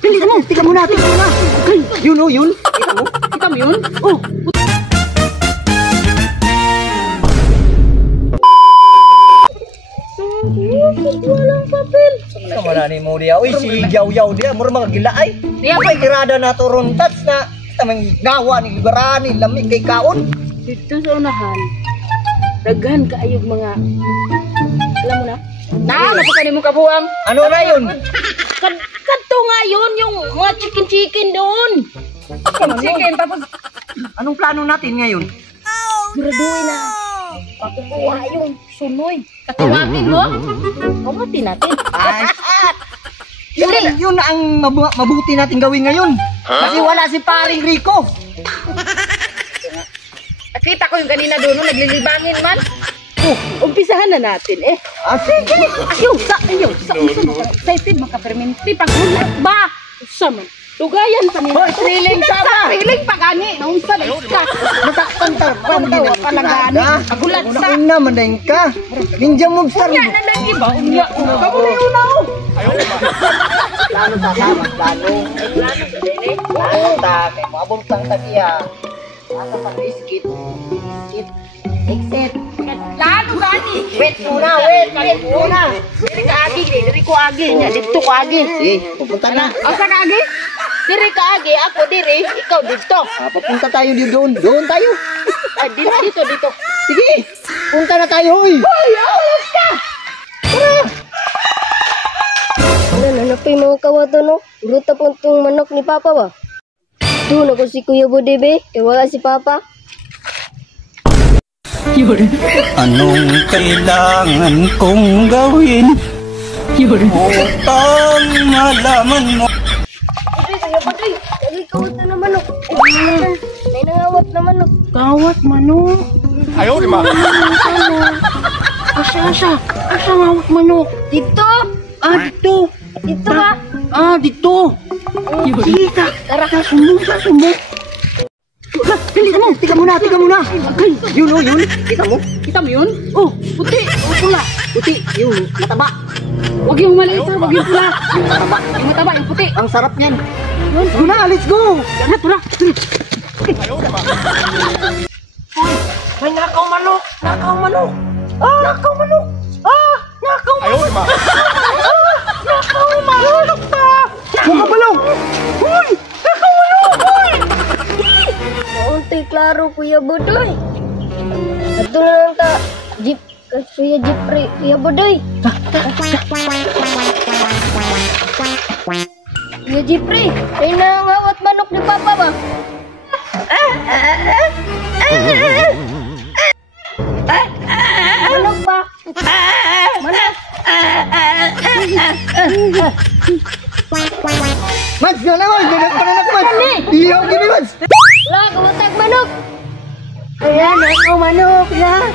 Bilisan mo. Tika muna. Okay. Yun o, yun. Kita mo? Kita mo yun? Oh. Walang papel. Sama na ni mo dia. Uy, si yaw-yaw dia. Mura mga gila ay. Diya pa'y tirada na to rontats na tamang gawa ni Liberani. Lamig kay kaon. Dito sa unahan, daghan kaayog mga, alam mo na? Napakali mo kabuang. Ano na yun? Kanto nga yun, yung mga chicken doon. Chicken, tapos anong plano natin ngayon? Graduin na. Pakukuha yung sunoy. Katuwagin mo? Pumuti natin. Ay, yun na ang mabuti natin gawin ngayon. Kasi wala si paring Rico. Nakita ko yung kanina doon, naglilibangin man. Umpisahan na natin eh. Sige. Ayaw, excited makaperminti. Pagulat ba? Sama. Tugayan pa nila. Sariling sama. Sariling pagani. Naunsa na iska. Masaktan ka. Pantawa palagani. Pagulat sa. Una, mandahin ka. Ninja moves ka. Unya na lang iba. Unya. Kamu na yun na. Plano sa sama. Plano. Plano sa dili. Plano ta. Kaya mabong sang tagiya. Asa pa biskit. Exit. Plano gani. Wait muna. Diri ka agi. Diri ko agi. Dito ko agi. Pupunta na. Asa ka agi? Diri ka agi. Ako diri. Ikaw dito. Papunta tayo doon. Doon tayo. Dito. Sige. Punta na tayo. Hoy, alas ka. Nanapay mga kawato no? Luta po itong manok ni Papa ba? Doon ako si Kuya Budebe, kaya wala si Papa. Anong kailangan kong gawin? Upang malaman mo. Budre, Kuya Budre, lagi kawat na manok. May nangawat na manok. Kawat manok. Ayaw, di ba? Asa ngawat manok. Dito! Dito. Dito ba? Dito. Sige ka. Tara. Sumbong. Bilisan mo. Tika muna. Okay. Yun o, yun. Kita mo yun? Oh, puti. Oh, pula. Puti. Yun. Mataba. Huwag yung maliit ha. Huwag yung pula. Yung mataba, yung puti. Ang sarap niyan. Let's go na. Let's go. Yan, pula. May nakaw manok. Nakaw manok. Ayaw, di ba? Mga balong. Uy. Nakaw manok. Uy. Maunti klaro Kuya Budoy. Ito na lang ta. Jeep. Kuya Jeepre. Kuya Budoy. Kuya Jeepre. May nangawat manok ni Papa ba? Manok ba? Manok. Mads, naman. Pananak, Mads. Iyaw, gini, Mads. Wala, kamatag manok. Ayan, ako manok. Yan.